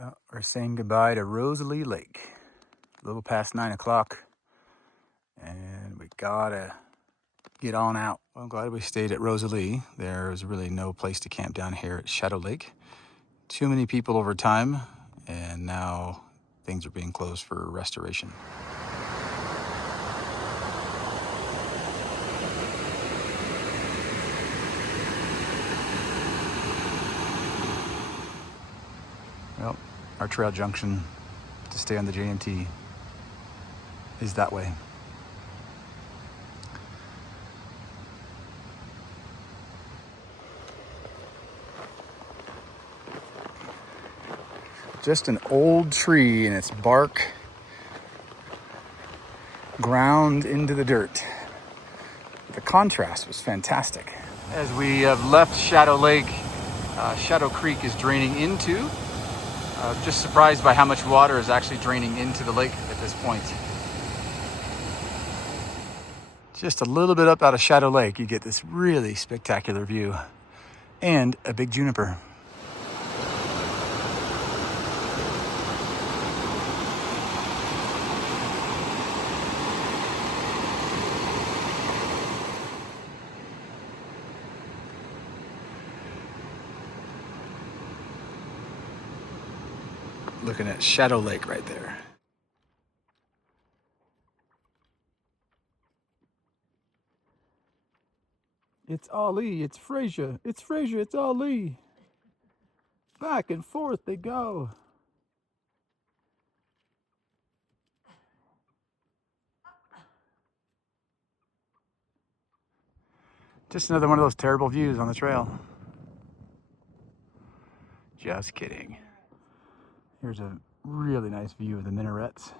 Well, we're saying goodbye to Rosalie Lake. A little past 9 o'clock. And we gotta get on out. Well, I'm glad we stayed at Rosalie. There's really no place to camp down here at Shadow Lake. Too many people over time, and now things are being closed for restoration. Well, our trail junction to stay on the JMT is that way. Just an old tree and its bark ground into the dirt. The contrast was fantastic. As we have left Shadow Lake, Shadow Creek is draining into. Just surprised by how much water is actually draining into the lake at this point. Just a little bit up out of Shadow Lake, you get this really spectacular view and a big juniper. Looking at Shadow Lake right there. It's Ali, it's Frazier, it's Ali. Back and forth they go. Just another one of those terrible views on the trail. Just kidding. Here's a really nice view of the Minarets.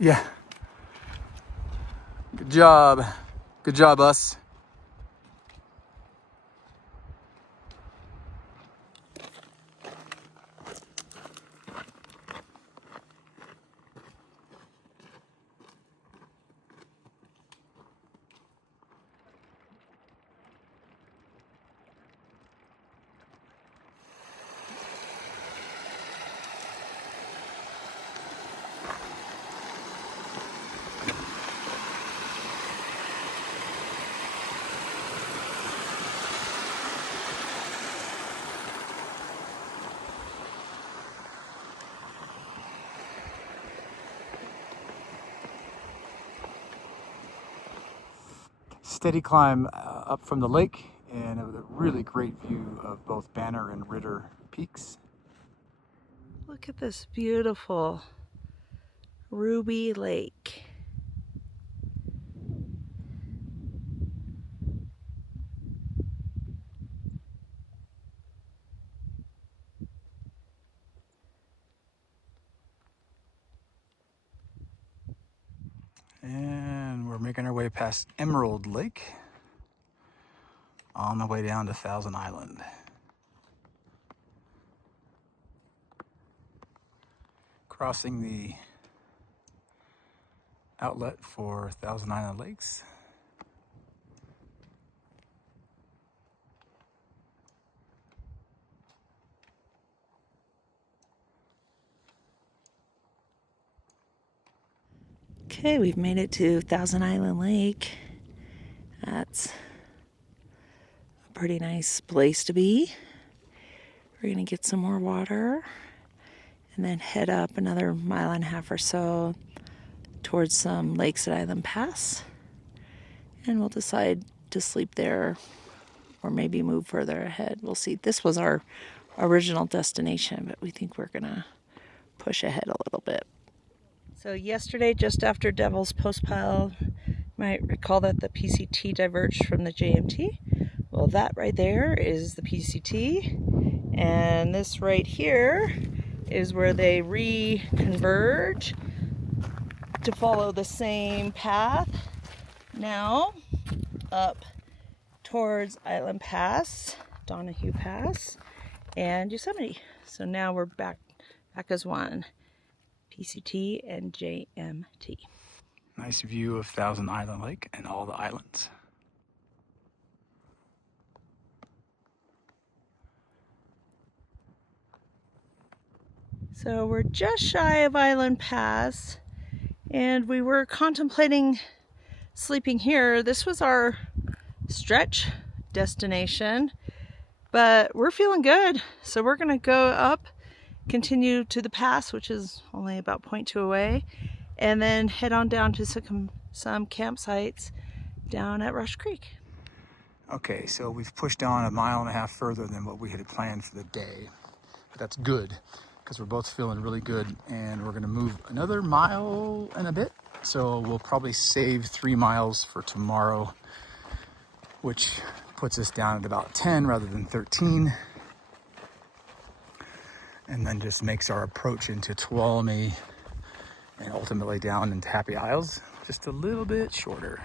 Yeah. Good job. Good job, us. Steady climb up from the lake, and with a really great view of both Banner and Ritter peaks. Look at this beautiful Ruby Lake. And we're making our way past Emerald Lake on the way down to Thousand Island. Crossing the outlet for Thousand Island Lakes. Okay, we've made it to Thousand Island Lake. That's a pretty nice place to be. We're gonna get some more water and then head up another 1.5 miles or so towards some lakes at Island Pass. And we'll decide to sleep there or maybe move further ahead. We'll see. This was our original destination, but we think we're gonna push ahead a little bit. So yesterday, just after Devil's Postpile, you might recall that the PCT diverged from the JMT. Well, that right there is the PCT, and this right here is where they reconverge to follow the same path now up towards Island Pass, Donahue Pass, and Yosemite. So now we're back as one. PCT and JMT. Nice view of Thousand Island Lake and all the islands. So we're just shy of Island Pass, and we were contemplating sleeping here. This was our stretch destination, but we're feeling good. So we're gonna go up, continue to the pass, which is only about 0.2 away, and then head on down to some campsites down at Rush Creek. Okay, so we've pushed on 1.5 miles further than what we had planned for the day. But that's good, because we're both feeling really good, and we're gonna move another 1 mile and a bit. So we'll probably save 3 miles for tomorrow, which puts us down at about 10 rather than 13. And then just makes our approach into Tuolumne and ultimately down into Happy Isles just a little bit shorter.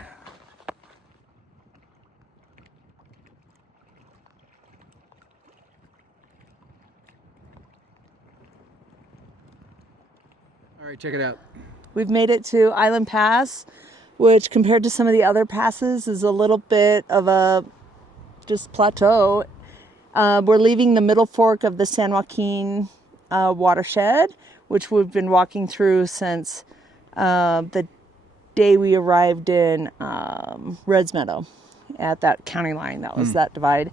All right, check it out. We've made it to Island Pass, which compared to some of the other passes is a little bit of a just plateau. We're leaving the middle fork of the San Joaquin watershed, which we've been walking through since the day we arrived in Reds Meadow at that county line. That was that divide.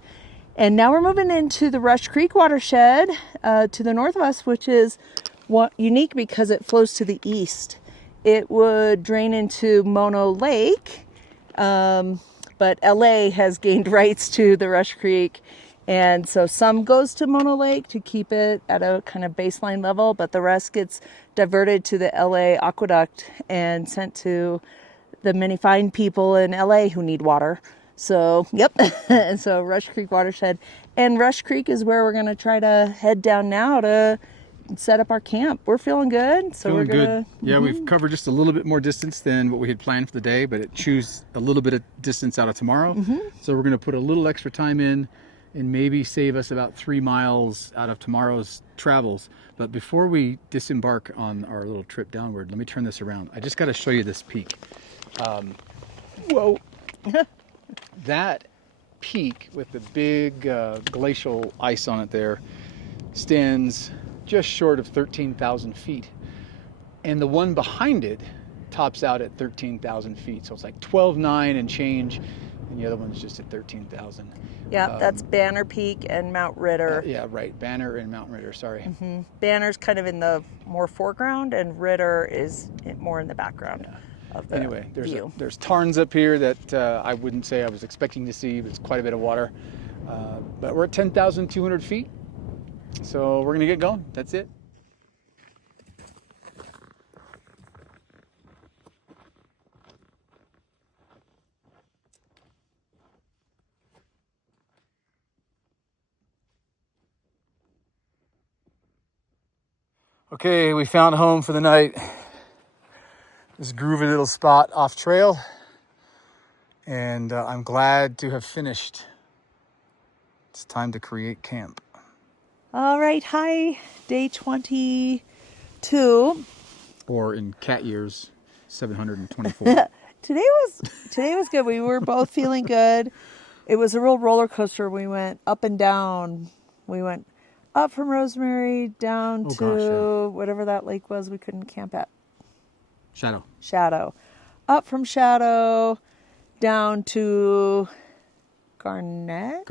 And now we're moving into the Rush Creek watershed to the north of us, which is unique because it flows to the east. It would drain into Mono Lake, but LA has gained rights to the Rush Creek, and so some goes to Mono Lake to keep it at a kind of baseline level, but the rest gets diverted to the LA aqueduct and sent to the many fine people in LA who need water. So, yep. And so Rush Creek watershed. And Rush Creek is where we're going to try to head down now to set up our camp. We're feeling good. So Feeling we're going good. Yeah, we've covered just a little bit more distance than what we had planned for the day, but it chews a little bit of distance out of tomorrow. So we're going to put a little extra time in and maybe save us about 3 miles out of tomorrow's travels. But before we disembark on our little trip downward, let me turn this around. I just got to show you this peak. Whoa. That peak with the big glacial ice on it there stands just short of 13,000 feet. And the one behind it tops out at 13,000 feet. So it's like 12,900 and change, and the other one's just at 13,000. Yeah, that's Banner Peak and Mount Ritter. Yeah, right. Banner and Mount Ritter, sorry. Banner's kind of in the more foreground, and Ritter is more in the background of the Anyway, view. there's tarns up here that I wouldn't say I was expecting to see, but it's quite a bit of water. But we're at 10,200 feet, so we're going to get going. That's it. Okay, we found a home for the night. This groovy little spot off trail. And I'm glad to have finished. It's time to create camp. All right, hi, day 22. Or in cat years, 724. Today was good. We were both feeling good. It was a real roller coaster. We went up and down. We went up from Rosemary down to whatever that lake was we couldn't camp at. Shadow. Up from Shadow down to Garnet.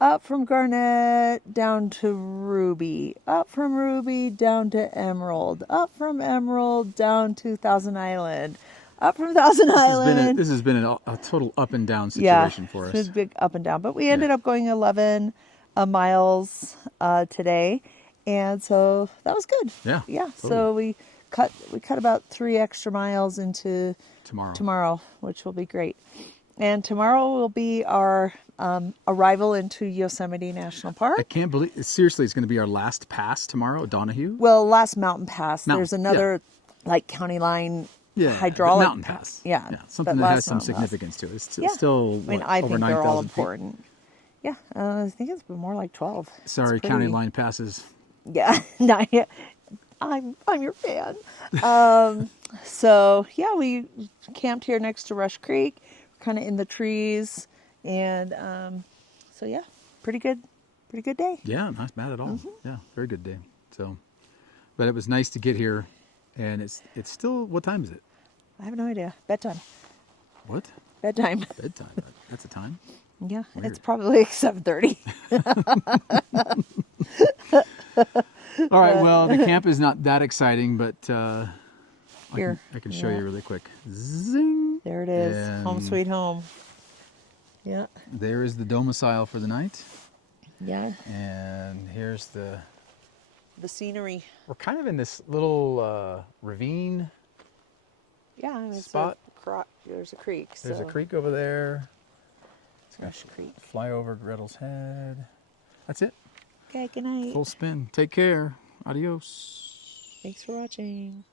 Up from Garnet down to Ruby. Up from Ruby down to Emerald. Up from Emerald down to Thousand Island. Up from Thousand Island. This has been a total up and down situation for us. It's a big up and down. But we ended up going 11 miles today. And so that was good. Yeah. Yeah. Totally. So we cut about 3 extra miles into tomorrow, which will be great. And tomorrow will be our arrival into Yosemite National Park. I can't believe, seriously, it's going to be our last pass tomorrow, Donahue? Well, last mountain pass. There's another like county line hydraulic mountain pass. Yeah. Something that has some significance to it. It's still I think over 9,000 they're all feet. important. Yeah, I think it's more like 12. Sorry, county line passes. Yeah, I'm your fan. So yeah, we camped here next to Rush Creek, kind of in the trees, and so yeah, pretty good day. Yeah, not bad at all. Yeah, very good day. So But it was nice to get here, and it's still, what time is it? I have no idea. Bedtime. What? Bedtime. Bedtime. That's a time? Yeah, Weird. it's probably like 7:30. All right, well, the camp is not that exciting, but Here. I can show you really quick. Zing! There it is. And Home sweet home. Yeah. there is the domicile for the night. Yeah. And here's the scenery. we're kind of in this little ravine spot. There's a creek. There's a creek over there. Fresh creek. Fly over Gretel's head. That's it. Okay, good night. Full spin. Take care. Adios. Thanks for watching.